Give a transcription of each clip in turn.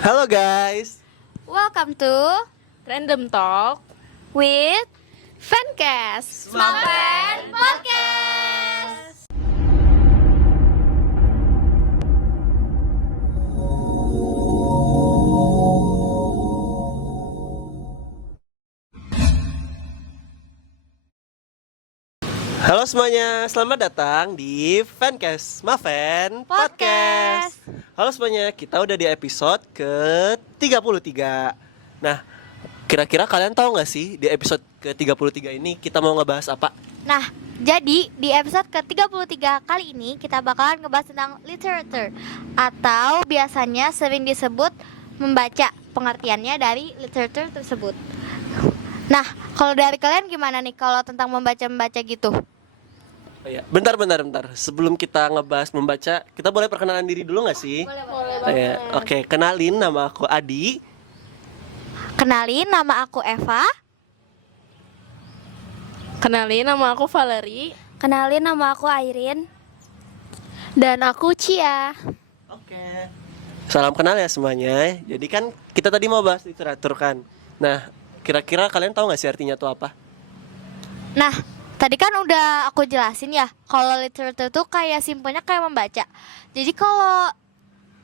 Halo guys. Welcome to Random Talk with Fancast. Smafen Podcast. Halo semuanya, selamat datang di Fancast Smafen Podcast. Halo semuanya, kita udah di episode ke-33. Nah, kira-kira kalian tahu gak sih di episode ke-33 ini kita mau ngebahas apa? Nah, jadi di episode ke-33 kali ini kita bakalan ngebahas tentang literature atau biasanya sering disebut membaca, pengertiannya dari literature tersebut. Nah, kalau dari kalian gimana nih kalau tentang membaca-membaca gitu? Oh iya, bentar. Sebelum kita ngebahas membaca, kita boleh perkenalan diri dulu gak sih? Boleh. Oke, kenalin, nama aku Adi. Kenalin, nama aku Eva. Kenalin, nama aku Valerie. Kenalin, nama aku Airin. Dan aku Cia. Oke. Salam kenal ya semuanya. Jadi kan kita tadi mau bahas literatur kan. Nah, kira-kira kalian tahu nggak sih artinya itu apa? Nah, tadi kan udah aku jelasin ya, kalau literatur tuh kayak simpelnya kayak membaca. Jadi kalau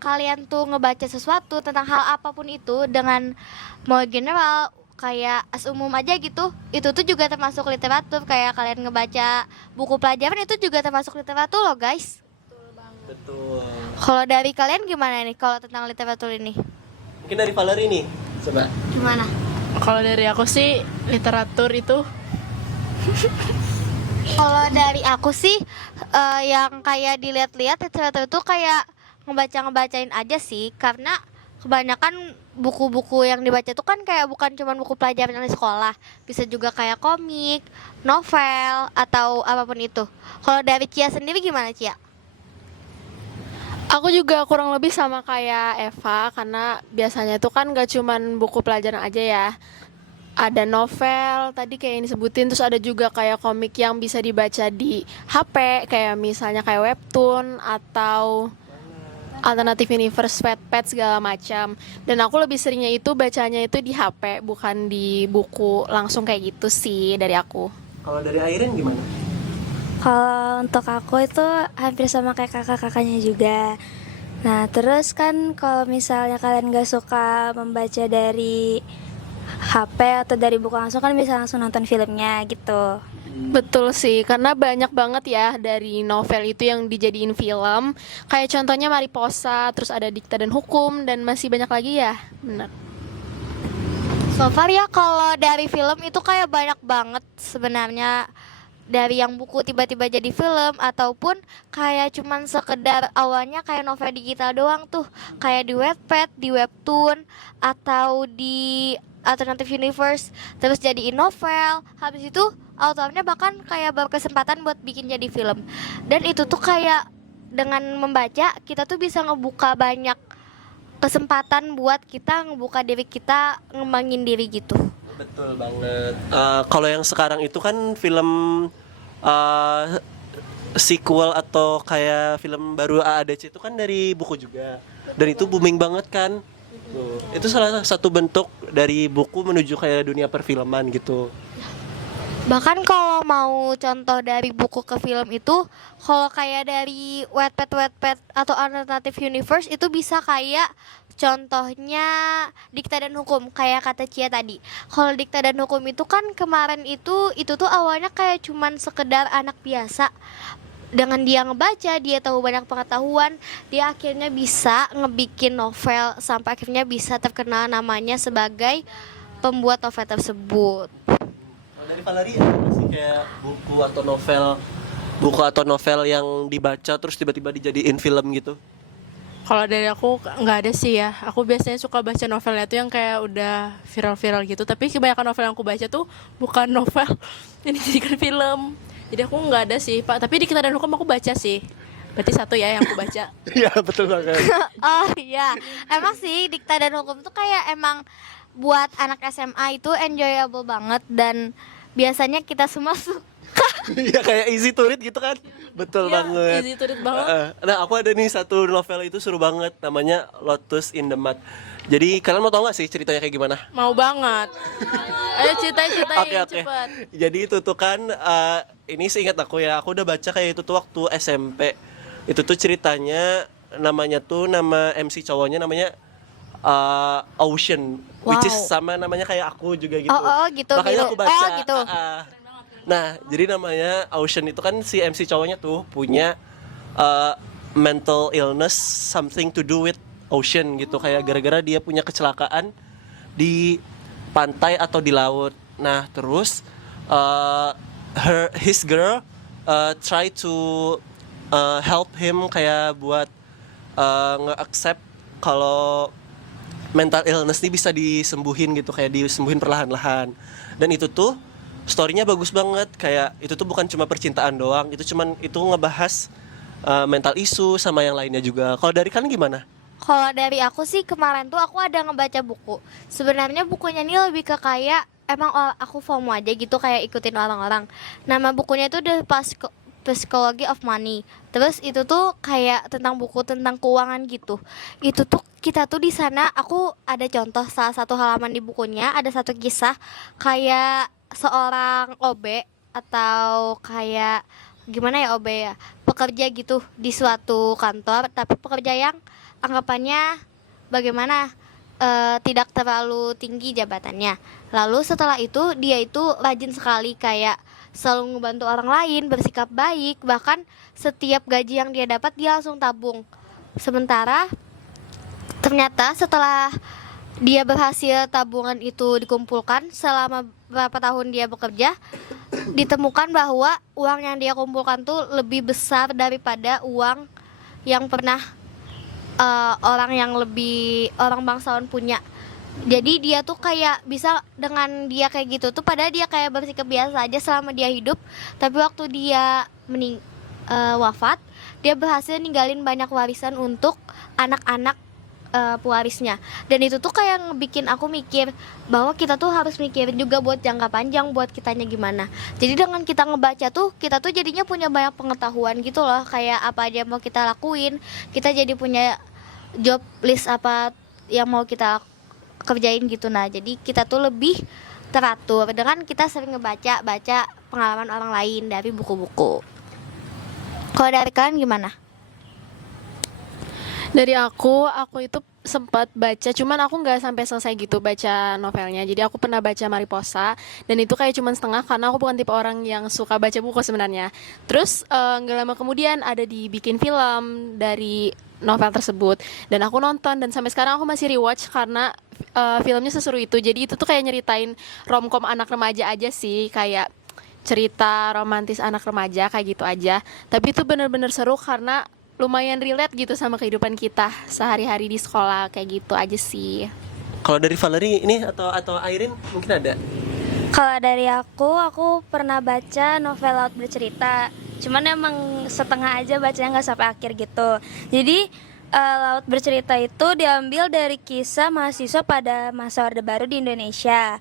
kalian tuh ngebaca sesuatu tentang hal apapun itu dengan mau general kayak as umum aja gitu, itu tuh juga termasuk literatur. Kayak kalian ngebaca buku pelajaran itu juga termasuk literatur loh guys. Betul. Kalau dari kalian gimana nih kalau tentang literatur ini? Mungkin dari Valerie nih. Coba. Gimana? Kalau dari aku sih literatur itu Kalau dari aku sih yang kayak dilihat-lihat literatur itu kayak ngebacain aja sih, karena kebanyakan buku-buku yang dibaca itu kan kayak bukan cuma buku pelajaran di sekolah, bisa juga kayak komik, novel atau apapun itu. Kalau dari Cia sendiri gimana Cia? aku juga kurang lebih sama kayak Eva, karena biasanya tuh kan gak cuman buku pelajaran aja ya. Ada novel tadi kayak yang disebutin, terus ada juga kayak komik yang bisa dibaca di HP, kayak misalnya kayak webtoon atau alternative universe, Wattpad segala macam. Dan aku lebih seringnya itu bacanya itu di HP, bukan di buku langsung kayak gitu sih dari aku. Kalau dari Airin gimana? Kalau untuk aku itu hampir sama kayak kakak-kakaknya juga. Nah, terus kan kalau misalnya kalian gak suka membaca dari HP atau dari buku langsung, kan bisa langsung nonton filmnya gitu. Betul sih, karena banyak banget ya dari novel itu yang dijadiin film. Kayak contohnya Mariposa, terus ada Dikta dan Hukum, dan masih banyak lagi ya. Benar. So far ya kalau dari film itu kayak banyak banget sebenarnya, dari yang buku tiba-tiba jadi film ataupun kayak cuman sekedar awalnya kayak novel digital doang tuh, kayak di Wattpad, di webtoon atau di alternative universe, terus jadiin novel, habis itu autornya bahkan kayak berkesempatan buat bikin jadi film. Dan itu tuh kayak dengan membaca kita tuh bisa ngebuka banyak kesempatan buat kita ngebuka diri kita, ngembangin diri gitu. Betul banget. Kalau yang sekarang itu kan film sequel atau kayak film baru AADC itu kan dari buku juga. Dan itu booming banget kan. Tuh. Itu salah satu bentuk dari buku menuju kayak dunia perfilman gitu. Bahkan kalau mau contoh dari buku ke film itu, kalau kayak dari Wattpad atau alternative universe itu bisa kayak contohnya Dikta dan Hukum, kayak kata Cia tadi. Kalau Dikta dan Hukum itu kan kemarin itu tuh awalnya kayak cuman sekedar anak biasa. Dengan dia ngebaca, dia tahu banyak pengetahuan, dia akhirnya bisa ngebikin novel sampai akhirnya bisa terkenal namanya sebagai pembuat novel tersebut. Kalau dari Valerie ada nggak sih kayak buku atau novel yang dibaca terus tiba-tiba dijadiin film gitu? Kalau dari aku nggak ada sih ya. Aku biasanya suka baca novelnya tuh yang kayak udah viral-viral gitu. Tapi kebanyakan novel yang aku baca tuh bukan novel yang dijadikan film. Jadi aku nggak ada sih, Pak. Tapi di Dikta dan Hukum aku baca sih. Berarti satu ya yang aku baca. Iya betul banget. Oh iya, emang sih Dikta dan Hukum tuh kayak emang buat anak SMA itu enjoyable banget, dan biasanya kita semua Iya kayak easy to read gitu kan. Betul Iya, banget. easy to read banget. Nah, aku ada nih satu novel itu seru banget, namanya Lotus in the Mud. Jadi kalian mau tahu nggak sih ceritanya kayak gimana? Mau banget. Ayo ceritain Oke. cepet. Jadi itu tuh kan ini seingat aku ya, aku udah baca kayak itu tuh waktu SMP. Itu tuh ceritanya nama MC cowoknya namanya Ocean, which is Wow. sama namanya kayak aku juga gitu. Oh, gitu, Makanya gitu. aku baca. Oh, gitu. Nah, jadi namanya Ocean itu kan si MC cowoknya tuh punya mental illness something to do with ocean gitu, kayak gara-gara dia punya kecelakaan di pantai atau di laut. Nah, terus his girl try to help him kayak buat nge-accept kalau mental illness ini bisa disembuhin gitu, kayak disembuhin perlahan-lahan. Dan itu tuh story-nya bagus banget, kayak itu tuh bukan cuma percintaan doang, itu ngebahas mental isu sama yang lainnya juga. Kalau dari kalian gimana? Kalau dari aku sih kemarin tuh aku ada ngebaca buku. Sebenarnya bukunya ini lebih ke kayak emang aku FOMO aja gitu, kayak ikutin orang-orang. Nama bukunya itu The Psychology of Money. Terus itu tuh kayak tentang buku tentang keuangan gitu. Itu tuh kita tuh di sana, aku ada contoh salah satu halaman di bukunya, ada satu kisah kayak seorang OB atau kayak gimana ya, OB ya, pekerja gitu di suatu kantor, tapi pekerja yang anggapannya bagaimana, tidak terlalu tinggi jabatannya. Lalu setelah itu dia itu rajin sekali, kayak selalu ngebantu orang lain, bersikap baik, bahkan setiap gaji yang dia dapat dia langsung tabung. Sementara ternyata setelah dia berhasil tabungan itu dikumpulkan selama berapa tahun dia bekerja, ditemukan bahwa uang yang dia kumpulkan tuh lebih besar daripada uang yang pernah orang bangsawan punya. Jadi dia tuh kayak bisa dengan dia kayak gitu tuh, padahal dia kayak bersikap biasa aja selama dia hidup, tapi waktu dia wafat, dia berhasil ninggalin banyak warisan untuk anak-anak pewarisnya. Dan itu tuh kayak ngebikin aku mikir bahwa kita tuh harus mikirin juga buat jangka panjang, buat kitanya gimana. Jadi dengan kita ngebaca tuh, kita tuh jadinya punya banyak pengetahuan gitu loh, kayak apa aja mau kita lakuin, kita jadi punya job list apa yang mau kita kerjain gitu. Nah, jadi kita tuh lebih teratur dengan kita sering baca pengalaman orang lain dari buku-buku. Kalau dari kalian gimana? Dari aku itu sempat baca, cuman aku nggak sampai selesai gitu baca novelnya. Jadi aku pernah baca Mariposa, dan itu kayak cuman setengah karena aku bukan tipe orang yang suka baca buku sebenarnya. Terus nggak lama kemudian ada dibikin film dari novel tersebut, dan aku nonton, dan sampai sekarang aku masih rewatch karena filmnya seseru itu. Jadi itu tuh kayak nyeritain romcom anak remaja aja sih, kayak cerita romantis anak remaja kayak gitu aja. Tapi itu bener-bener seru karena lumayan relate gitu sama kehidupan kita sehari-hari di sekolah, kayak gitu aja sih. Kalau dari Valerie ini atau Airin mungkin ada? Kalau dari aku pernah baca novel Laut Bercerita. Cuman emang setengah aja bacanya, nggak sampai akhir gitu. Jadi Laut Bercerita itu diambil dari kisah mahasiswa pada masa Orde Baru di Indonesia.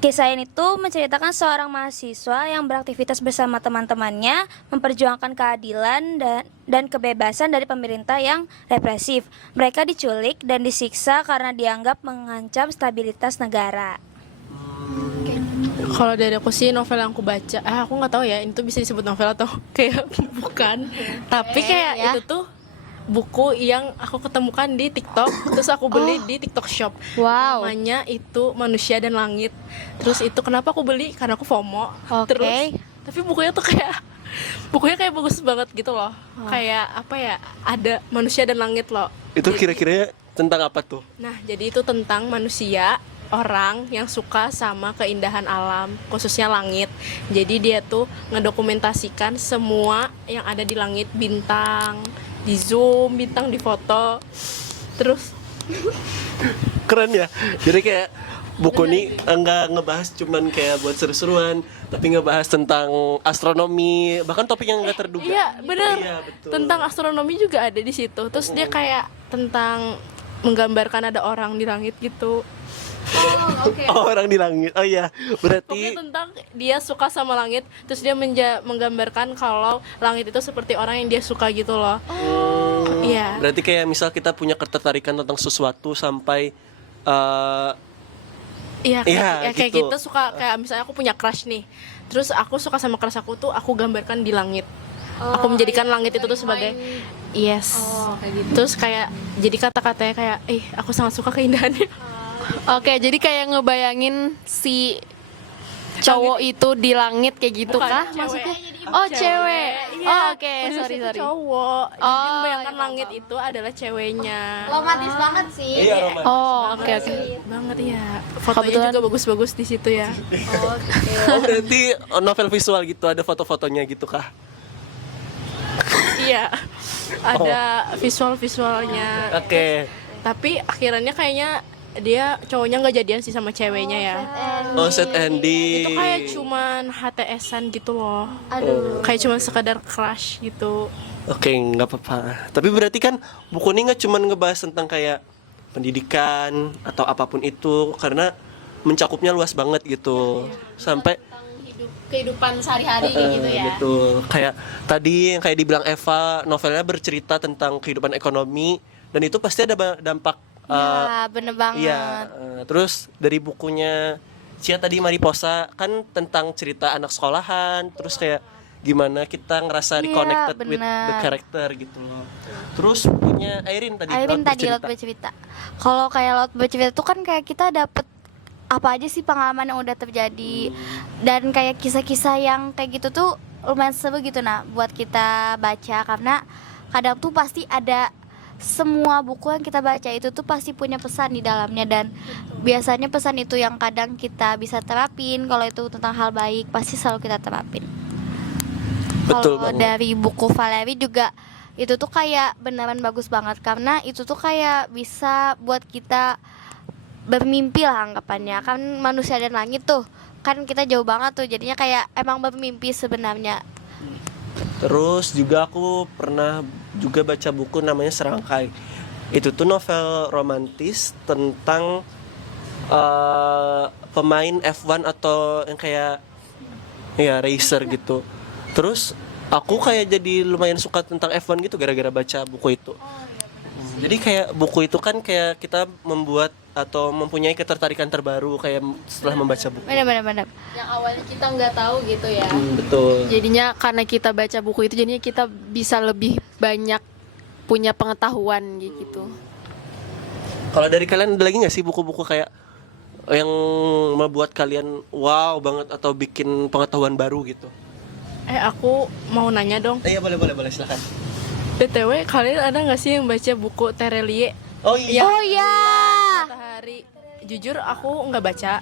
Kisah ini tuh menceritakan seorang mahasiswa yang beraktivitas bersama teman-temannya, memperjuangkan keadilan dan kebebasan dari pemerintah yang represif. Mereka diculik dan disiksa karena dianggap mengancam stabilitas negara. Kalau dari aku sih novel yang aku baca, aku nggak tahu ya itu bisa disebut novel atau kayak bukan. Tapi kayak ya. itu tuh buku yang aku ketemukan di TikTok, terus aku beli di TikTok Shop. Wow. Namanya itu Manusia dan Langit. Terus itu kenapa aku beli? Karena aku FOMO. Oke. Terus tapi bukunya tuh kayak bagus banget gitu loh. Kayak apa ya? Ada manusia dan langit loh. Itu kira-kira tentang apa tuh? Nah, jadi itu tentang manusia, orang yang suka sama keindahan alam, khususnya langit. Jadi dia tuh ngedokumentasikan semua yang ada di langit, bintang, di zoom, bintang di foto. Terus Keren ya. Jadi kayak buku ini enggak ngebahas cuman kayak buat seru-seruan, tapi ngebahas tentang astronomi, bahkan topik yang enggak terduga. iya, bener. Iya, betul. Tentang astronomi juga ada di situ. Terus dia kayak tentang menggambarkan ada orang di langit gitu. Oh, orang di langit. Oh iya, Pokoknya berarti tentang dia suka sama langit, terus dia menggambarkan kalau langit itu seperti orang yang dia suka gitu loh. Iya. berarti kayak misal kita punya ketertarikan tentang sesuatu sampai Iya, Iya, kayak gitu. gitu suka kayak misalnya aku punya crush nih. Terus aku suka sama crush aku tuh aku gambarkan di langit. Aku menjadikan langit itu tuh sebagai yes. kayak gitu. Terus kayak jadi kata-katanya kayak aku sangat suka keindahannya. Oke, jadi kayak ngebayangin si cowok itu di langit kayak gitu Bukan, kah Iya, maksudnya? maksudnya? Oh, cewek. Iya. Oh, oke, Manusia sorry. itu Cowok. Jadi Oh, membayangkan iya, langit itu adalah ceweknya. Romantis banget sih. iya romantis. Oh, oke. Banget ya. Fotonya Kebetulan- juga bagus-bagus di situ ya. Oh, gitu. Oh, berarti novel visual gitu, ada foto-fotonya gitu kah? Iya. Ada visual-visualnya. Oke. Tapi akhirannya kayaknya dia cowoknya nggak jadian sih sama ceweknya ya. Oh, set ending. Itu kayak cuman HTS-an gitu loh. Aduh. Kayak cuman sekadar crush gitu. Oke, nggak apa-apa. Tapi berarti kan buku ini nggak cuma ngebahas tentang kayak pendidikan atau apapun itu, karena mencakupnya luas banget gitu. Sampai Kehidupan sehari-hari kayak gitu ya. gitu. Kayak tadi yang kayak dibilang Eva, novelnya bercerita tentang kehidupan ekonomi dan itu pasti ada dampak. Ya, bener banget. Iya. Terus dari bukunya Cia tadi Mariposa kan tentang cerita anak sekolahan, terus kayak gimana kita ngerasa Iya, reconnected with bener. the character gitu loh. Terus bukunya Airin tadi Airin Laut tadi Bercerita. Laut Bercerita. Kalau kayak Laut Bercerita itu kan kayak kita dapet apa aja sih pengalaman yang udah terjadi dan kayak kisah-kisah yang kayak gitu tuh lumayan seru gitu buat kita baca karena kadang tuh pasti ada semua buku yang kita baca itu tuh pasti punya pesan di dalamnya dan biasanya pesan itu yang kadang kita bisa terapin. Kalau itu tentang hal baik pasti selalu kita terapin. Betul Kalau banget. dari buku Valeri juga itu tuh kayak beneran bagus banget karena itu tuh kayak bisa buat kita bermimpi lah anggapannya. Kan manusia dan langit tuh kan kita jauh banget tuh jadinya kayak emang bermimpi sebenarnya. Terus juga aku pernah juga baca buku namanya Serangkai. Itu tuh novel romantis tentang pemain F1 atau yang kayak ya racer gitu. Terus aku kayak jadi lumayan suka tentang F1 gitu gara-gara baca buku itu. Jadi kayak buku itu kan kayak kita membuat atau mempunyai ketertarikan terbaru kayak setelah membaca buku. Bener. Yang awalnya kita nggak tahu gitu ya. Betul. Jadinya karena kita baca buku itu jadinya kita bisa lebih banyak punya pengetahuan gitu. Kalau dari kalian ada lagi nggak sih buku-buku kayak yang membuat kalian wow banget atau bikin pengetahuan baru gitu? Aku mau nanya dong. Iya boleh silakan. BTW kalian ada nggak sih yang baca buku Terelie? Oh iya. Oh ya. Matahari. Jujur aku nggak baca.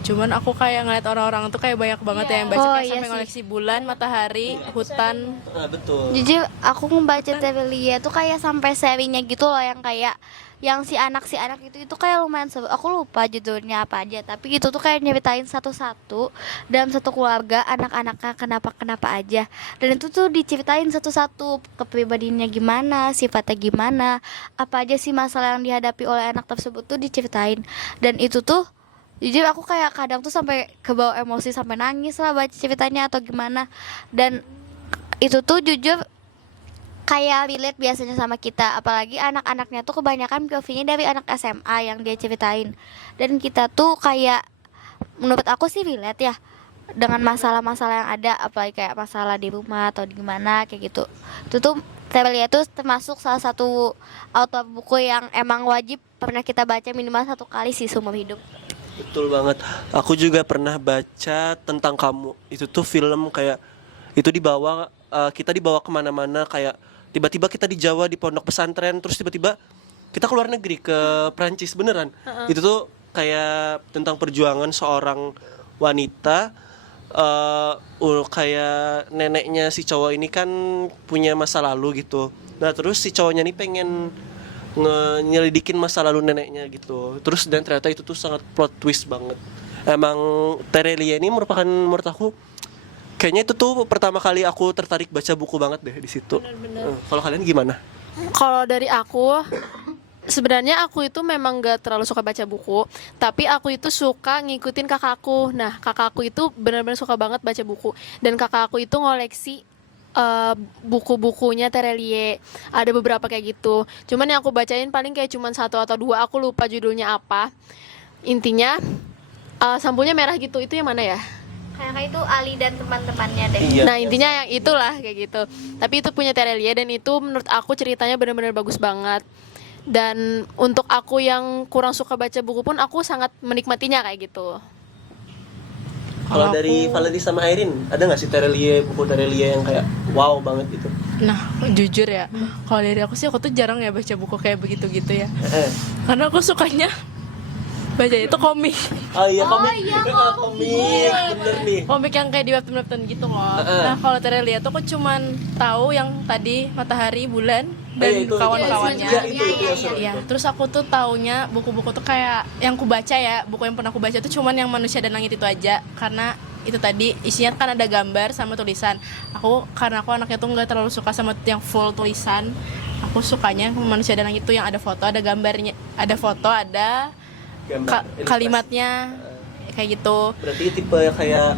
Cuman aku kayak ngeliat orang-orang tuh kayak banyak banget ya yang baca Oh, kayak iya sampai sih. ngoleksi bulan, matahari, hutan. Betul. Jujur aku membaca Terelia tuh kayak sampai serinya gitu loh yang kayak yang si anak itu kayak lumayan seru. Aku lupa judulnya apa aja, tapi itu tuh kayak nyeritain satu-satu dalam satu keluarga anak-anaknya kenapa aja. Dan itu tuh diceritain satu-satu kepribadiannya gimana, sifatnya gimana, apa aja sih masalah yang dihadapi oleh anak tersebut tuh diceritain. Dan itu tuh jujur aku kayak kadang tuh sampai kebawa emosi sampai nangis lah baca ceritanya atau gimana. Dan itu tuh jujur kayak relate biasanya sama kita, apalagi anak-anaknya tuh kebanyakan POV-nya dari anak SMA yang dia ceritain. Dan kita tuh kayak menurut aku sih relate ya dengan masalah-masalah yang ada, apalagi kayak masalah di rumah atau di gimana kayak gitu. Itu tuh Terelia tuh termasuk salah satu author buku yang emang wajib pernah kita baca minimal satu kali sih seumur hidup. Betul banget. Aku juga pernah baca tentang kamu. Itu tuh film kayak itu dibawa kita dibawa kemana-mana kayak tiba-tiba kita di Jawa di pondok pesantren terus tiba-tiba kita keluar negeri ke Prancis beneran. Itu tuh kayak tentang perjuangan seorang wanita kayak neneknya si cowok ini kan punya masa lalu gitu. Nah terus si cowoknya ini pengen nyelidikin masa lalu neneknya gitu. Terus dan ternyata itu tuh sangat plot twist banget. Emang Terelia ini merupakan menurut aku kayaknya itu tuh pertama kali aku tertarik baca buku banget deh di situ. Kalau kalian gimana? Kalau dari aku Sebenarnya aku itu memang gak terlalu suka baca buku, tapi aku itu suka ngikutin kakakku. Nah, kakakku itu benar-benar suka banget baca buku, dan kakakku itu ngoleksi buku-bukunya Terelie. Ada beberapa kayak gitu. Cuman yang aku bacain paling kayak cuman 1 atau 2, aku lupa judulnya apa. Intinya sampulnya merah gitu. Itu yang mana ya? Kayak itu Ali dan teman-temannya deh. Iya. Nah, intinya yang itulah kayak gitu. Tapi itu punya Terelie, dan itu menurut aku ceritanya benar-benar bagus banget. Dan untuk aku yang kurang suka baca buku pun aku sangat menikmatinya kayak gitu. Kalau dari Valerie sama Airin, ada nggak sih buku Terelie yang kayak wow banget gitu? Nah, jujur ya, kalau dari aku sih aku tuh jarang ya baca buku kayak begitu-gitu ya. Eh. Karena aku sukanya baca itu komik. Oh iya, komik. Bener nih. Komik yang kayak di webtoon gitu loh. Nah, kalau Terelie tuh aku cuman tahu yang tadi Matahari, Bulan, dan Itu kawan-kawannya. itu yang seru. Iya, terus aku tuh taunya buku-buku tuh kayak yang aku baca ya, buku yang pernah aku baca tuh cuman yang Manusia dan Langit itu aja, karena itu tadi isinya kan ada gambar sama tulisan. Karena aku anaknya tuh nggak terlalu suka sama yang full tulisan. Aku sukanya Manusia dan Langit itu yang ada foto, ada gambarnya, ada foto, ada Gambar, ilustrasi. kalimatnya kayak gitu. Berarti tipe kayak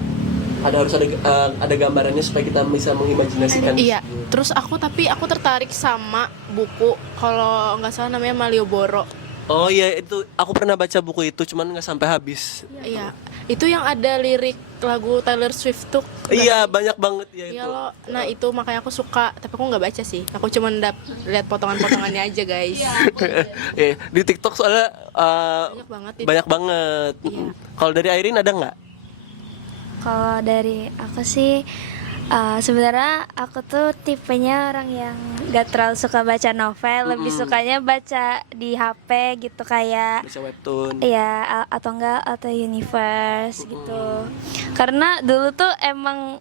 harus ada gambarannya supaya kita bisa mengimajinasikan. Iya. Terus aku tertarik sama buku, kalau nggak salah namanya Malioboro. Oh iya, itu aku pernah baca buku itu, cuman nggak sampai habis. Iya. Itu yang ada lirik lagu Taylor Swift tuh. Iya, banyak banget ya itu. Iya loh. Nah, itu makanya aku suka, tapi aku nggak baca sih. Aku cuma lihat potongan-potongannya aja, guys. Iya, di TikTok soalnya Banyak banget itu. banyak banget. Iya. Kalau dari Airin ada nggak? Kalau dari aku sih sebenarnya aku tuh tipenya orang yang gak terlalu suka baca novel, lebih sukanya baca di HP gitu kayak Baca webtoon. ya atau enggak atau universe gitu. Karena dulu tuh emang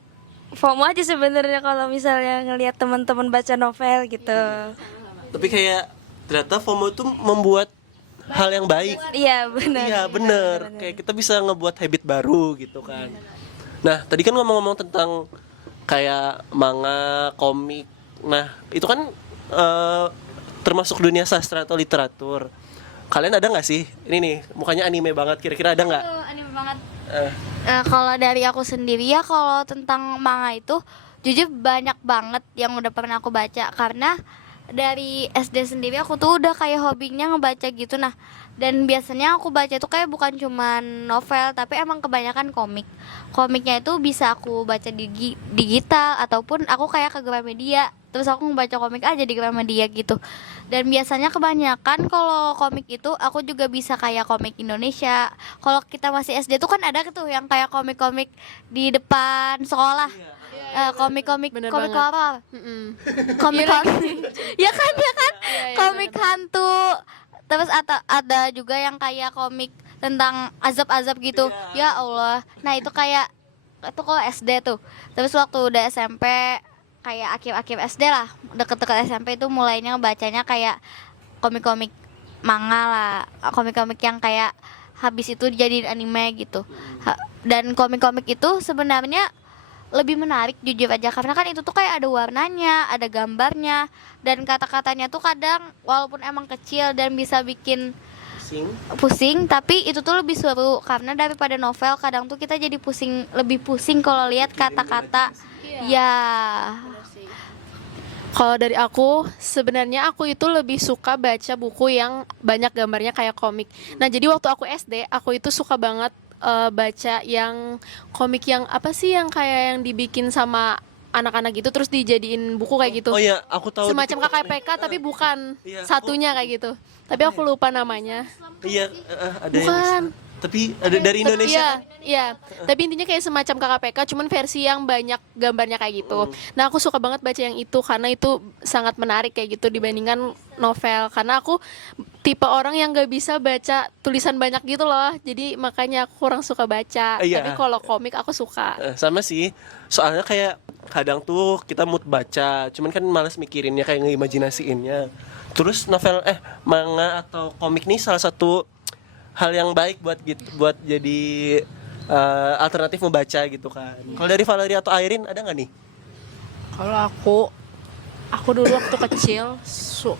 FOMO aja sebenarnya kalau misalnya ngelihat teman-teman baca novel gitu. Tapi kayak ternyata FOMO itu membuat hal yang baik. Iya benar. Iya bener. Kayak kita bisa ngebuat habit baru gitu kan. Nah tadi kan ngomong-ngomong tentang kayak manga, komik. Nah itu kan termasuk dunia sastra atau literatur. Kalian ada nggak sih? Ini nih mukanya anime banget. Kira-kira ada nggak? Anime banget. Kalau dari aku sendiri ya, kalau tentang manga itu jujur banyak banget yang udah pernah aku baca, karena dari SD sendiri aku tuh udah kayak hobinya ngebaca gitu. Nah, dan biasanya aku baca tuh kayak bukan cuman novel, tapi emang kebanyakan komik. Komiknya itu bisa aku baca di digital, ataupun aku kayak ke Gramedia, terus aku ngebaca komik aja di Gramedia gitu. Dan biasanya kebanyakan kalau komik itu aku juga bisa kayak komik Indonesia. Kalau kita masih SD tuh kan ada tuh yang kayak komik-komik di depan sekolah. Komik-komik Bener komik banget. horor. Mm-mm. Komik horor. Ya kan? Iya, Komik hantu. Terus ada juga yang kayak komik tentang azab-azab gitu. Ya Allah. Nah, itu kayak itu kalau SD tuh. Terus waktu udah SMP, kayak akhir-akhir SD lah, deket-deket SMP itu mulainya bacanya kayak komik-komik manga lah, komik-komik yang kayak habis itu jadi anime gitu. Dan komik-komik itu sebenarnya lebih menarik jujur aja, karena kan itu tuh kayak ada warnanya, ada gambarnya, dan kata-katanya tuh kadang walaupun emang kecil dan bisa bikin pusing, tapi itu tuh lebih seru karena daripada novel. Kadang tuh kita jadi lebih pusing kalau lihat kata-kata. Ya. Kalau dari aku, sebenarnya aku itu lebih suka baca buku yang banyak gambarnya kayak komik. Nah, jadi waktu aku SD, aku itu suka banget baca yang komik yang apa sih, yang kayak yang dibikin sama anak-anak gitu terus dijadiin buku kayak gitu. Oh iya, aku tahu. Semacam KKPK tapi bukan Iya, satunya kayak gitu. Tapi aku lupa namanya. Iya, ada Bukan. tapi ada dari Indonesia. Iya. Tapi intinya kayak semacam KKPK, cuman versi yang banyak gambarnya kayak gitu. Nah, aku suka banget baca yang itu karena itu sangat menarik kayak gitu dibandingkan novel. Karena aku tipe orang yang gak bisa baca tulisan banyak gitu loh. Jadi makanya aku kurang suka baca. Iya. Tapi kalau komik aku suka. Sama sih. Soalnya kayak kadang tuh kita mood baca, cuman kan malas mikirinnya, kayak ngeimajinasiinnya. Terus manga atau komik nih salah satu hal yang baik buat jadi alternatif membaca gitu kan. Kalau dari Valerie atau Airin ada nggak nih? Kalau aku dulu waktu kecil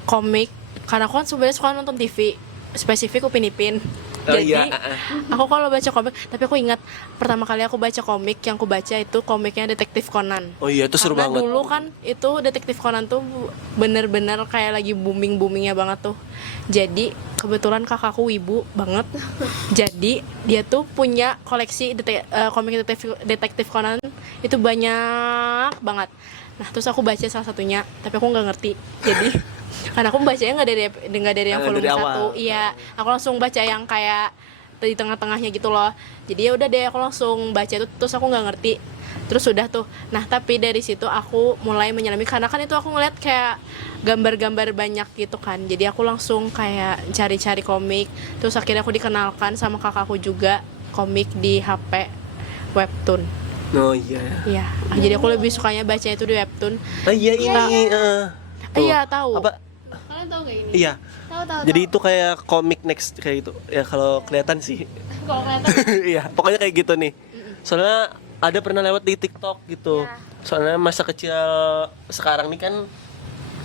komik karena aku kan sebenarnya suka nonton TV, spesifik Upin Ipin. Oh, Jadi iya, aku kalau baca komik, tapi aku ingat pertama kali aku baca komik yang aku baca itu komiknya Detektif Conan. Oh iya, itu seru Karena banget. dulu kan itu Detektif Conan tuh bener-bener kayak lagi booming-boomingnya banget tuh. Jadi kebetulan kakakku wibu banget. Jadi dia tuh punya koleksi komik Detektif Conan itu banyak banget. Nah terus aku baca salah satunya, tapi aku nggak ngerti. Jadi karena aku bacanya nggak dari yang volume Dari awal. 1. Iya, aku langsung baca yang kayak di tengah-tengahnya gitu loh. Jadi ya udah deh, aku langsung baca itu, terus aku nggak ngerti. Terus udah tuh. Nah tapi dari situ aku mulai menyelami, karena kan itu aku ngeliat kayak gambar-gambar banyak gitu kan. Jadi aku langsung kayak cari-cari komik. Terus akhirnya aku dikenalkan sama kakakku juga komik di HP webtoon. Oh iya. Iya. Jadi aku lebih sukanya bacanya itu di webtoon. Ah iya ini. Tuh. Iya tahu. Apa? Kalian tahu gak ini? Iya. Tahu. Jadi itu kayak komik next kayak gitu. Ya kalau kelihatan sih. Kalau kelihatan. Iya, pokoknya kayak gitu nih. Soalnya ada pernah lewat di TikTok gitu. Soalnya masa kecil sekarang nih kan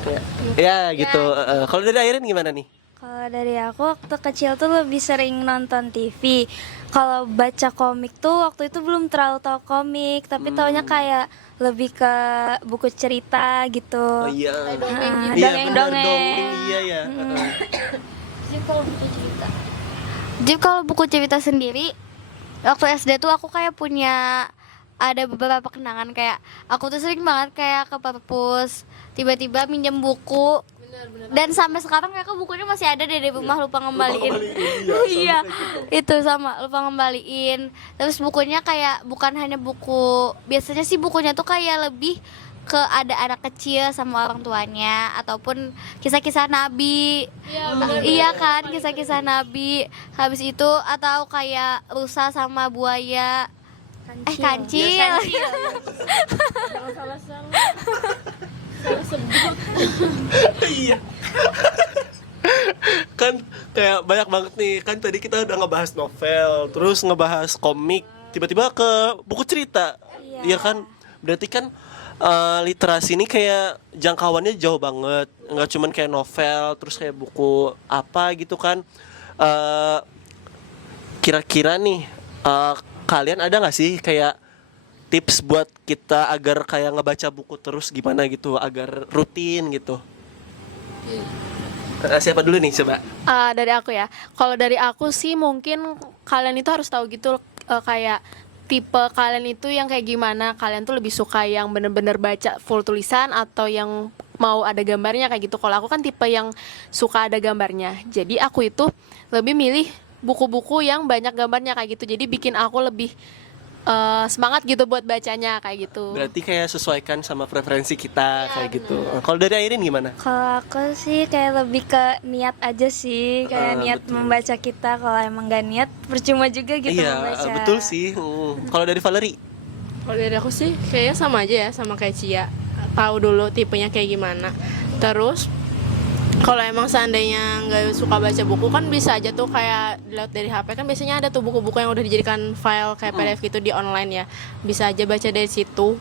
kayak ya gitu. Kalau dari Airin gimana nih? Kalau dari aku waktu kecil tuh lebih sering nonton TV. Kalau baca komik tuh waktu itu belum terlalu tahu komik, tapi taunya kayak lebih ke buku cerita gitu. Oh iya. Ah, Iya, dongeng-dongeng. dongeng iya ya. Jadi kalau buku cerita sendiri, waktu SD tuh aku kayak punya ada beberapa kenangan, kayak aku tuh sering banget kayak ke perpus tiba-tiba minjem buku. Dan sampai sekarang kayak bukunya masih ada deh di rumah, lupa ngembaliin. Iya, itu sama lupa ngembaliin. Terus bukunya kayak bukan hanya buku, biasanya sih bukunya tuh kayak lebih ke ada anak kecil sama orang tuanya, ataupun kisah-kisah nabi. Iya kan, kisah-kisah nabi. Habis itu atau kayak rusa sama buaya. Kancil. Jangan salah sebut. Iya. Kan kayak banyak banget nih. Kan tadi kita udah ngebahas novel, terus ngebahas komik, tiba-tiba ke buku cerita. Iya kan? Berarti kan literasi ini kayak jangkauannya jauh banget. Nggak cuman kayak novel, terus kayak buku apa gitu kan. Kira-kira nih kalian ada nggak sih kayak tips buat kita agar kayak ngebaca buku terus gimana gitu, agar rutin gitu? Siapa dulu nih coba? Dari aku ya. Kalau dari aku sih mungkin kalian itu harus tahu gitu kayak tipe kalian itu yang kayak gimana. Kalian tuh lebih suka yang bener-bener baca full tulisan atau yang mau ada gambarnya kayak gitu. Kalau aku kan tipe yang suka ada gambarnya. Jadi aku itu lebih milih buku-buku yang banyak gambarnya kayak gitu. Jadi bikin aku lebih semangat gitu buat bacanya kayak gitu. Berarti kayak sesuaikan sama preferensi kita kayak gitu. Kalau dari Airin gimana? Kalau aku sih kayak lebih ke niat aja sih, kayak niat betul. membaca kita. Kalau emang gak niat, percuma juga gitu membaca. Iya, betul sih. Kalau dari Valerie? Kalau dari aku sih kayaknya sama aja ya, sama kayak Cia. Tahu dulu tipenya kayak gimana. Terus kalau emang seandainya nggak suka baca buku kan bisa aja tuh kayak dilihat dari HP, kan biasanya ada tuh buku-buku yang udah dijadikan file kayak PDF gitu di online ya. Bisa aja baca dari situ.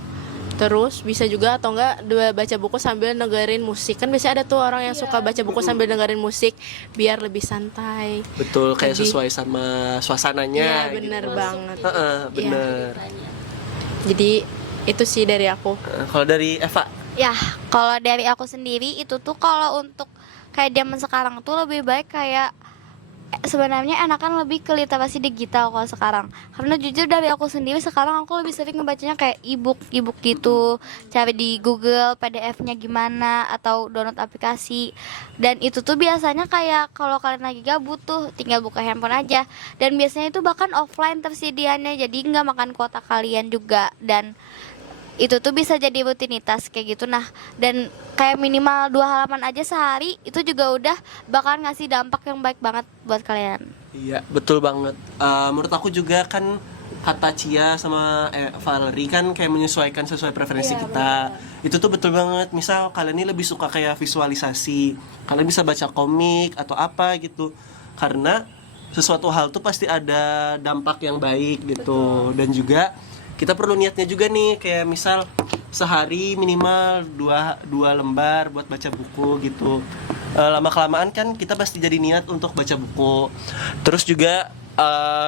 Terus bisa juga atau enggak baca buku sambil dengerin musik. Kan biasanya ada tuh orang yang suka baca buku sambil dengerin musik biar lebih santai. Betul, kayak Lebih- sesuai sama suasananya. Iya, bener gitu. banget. Bener. Jadi itu sih dari aku. Kalau dari Eva? Ya, kalau dari aku sendiri itu tuh kalau untuk kayak zaman sekarang tuh lebih baik kayak sebenarnya enakan lebih ke literasi digital kalau sekarang. Karena jujur dari aku sendiri sekarang aku lebih sering ngebacanya kayak e-book gitu. Cari di Google PDF-nya gimana atau download aplikasi. Dan itu tuh biasanya kayak kalau kalian lagi gabut tuh tinggal buka handphone aja. Dan biasanya itu bahkan offline tersediaannya, jadi nggak makan kuota kalian juga. Dan itu tuh bisa jadi rutinitas kayak gitu. Nah, dan kayak minimal 2 halaman aja sehari itu juga udah bakal ngasih dampak yang baik banget buat kalian. Iya, betul banget. Menurut aku juga kan kata Cia sama Valerie kan kayak menyesuaikan sesuai preferensi kita. Itu tuh betul banget. Misal kalian ini lebih suka kayak visualisasi, kalian bisa baca komik atau apa gitu. Karena sesuatu hal tuh pasti ada dampak yang baik gitu. Dan juga kita perlu niatnya juga nih, kayak misal sehari minimal 2 lembar buat baca buku gitu. lama kelamaan kan kita pasti jadi niat untuk baca buku. Terus juga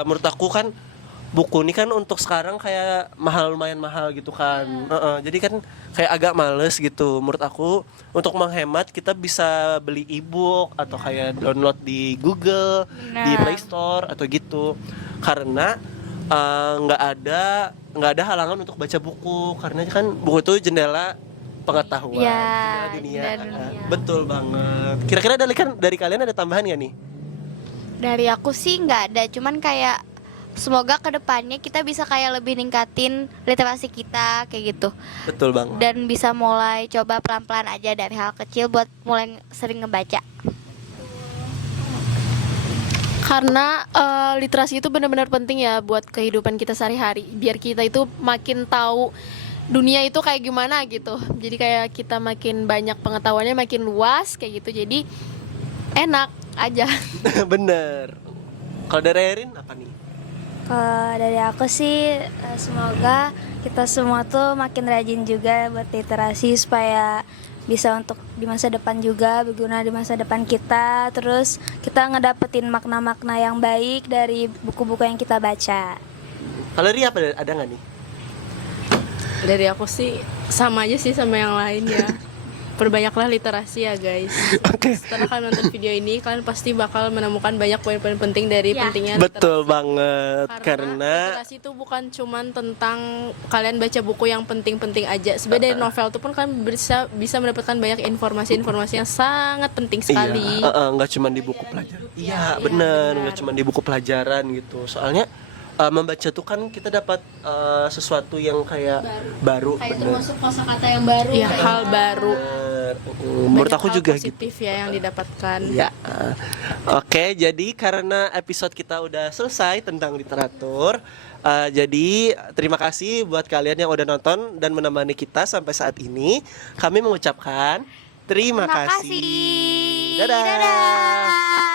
menurut aku kan buku ini kan untuk sekarang kayak lumayan mahal gitu kan. Jadi kan kayak agak males gitu. Menurut aku untuk menghemat kita bisa beli e-book atau kayak download di Google, di Play Store atau gitu. Karena nggak ada halangan untuk baca buku, karena kan buku itu jendela pengetahuan, Ya, jendela dunia. jendela dunia. Betul banget. Kira-kira dari kalian ada tambahan nggak nih? Dari aku sih nggak ada, cuman kayak semoga kedepannya kita bisa kayak lebih ningkatin literasi kita kayak gitu, Betul banget. dan bisa mulai coba pelan-pelan aja dari hal kecil buat mulai sering ngebaca. Karena literasi itu benar-benar penting ya buat kehidupan kita sehari-hari. Biar kita itu makin tahu dunia itu kayak gimana gitu. Jadi kayak kita makin banyak pengetahuannya, makin luas kayak gitu. Jadi enak aja. Bener. Kalau dari Erin apa nih? Kalau dari aku sih semoga kita semua tuh makin rajin juga buat literasi supaya bisa untuk di masa depan juga berguna di masa depan kita. Terus kita ngedapetin makna-makna yang baik dari buku-buku yang kita baca. Kalau Ria ada nggak nih? Dari aku sih sama aja sih sama yang lain ya. Perbanyaklah literasi ya guys. Setelah kalian nonton video ini, kalian pasti bakal menemukan banyak poin-poin penting dari pentingnya Betul literasi. banget. Karena literasi itu bukan cuman tentang kalian baca buku yang penting-penting aja. Sebenarnya dari novel itu pun kalian bisa mendapatkan banyak informasi-informasi yang sangat penting sekali. Iya, nggak cuma di buku pelajaran. Iya, bener, nggak cuma di buku pelajaran gitu. Soalnya membaca tuh kan kita dapat sesuatu yang kayak baru, Kayak bener. termasuk kosakata yang baru. Ya, hal baru. Menurut Banyak aku hal juga gitu. positif ya yang didapatkan. Ya. Oke, jadi karena episode kita udah selesai tentang literatur, jadi terima kasih buat kalian yang udah nonton dan menemani kita sampai saat ini. Kami mengucapkan terima kasih. Dadah. Dadah.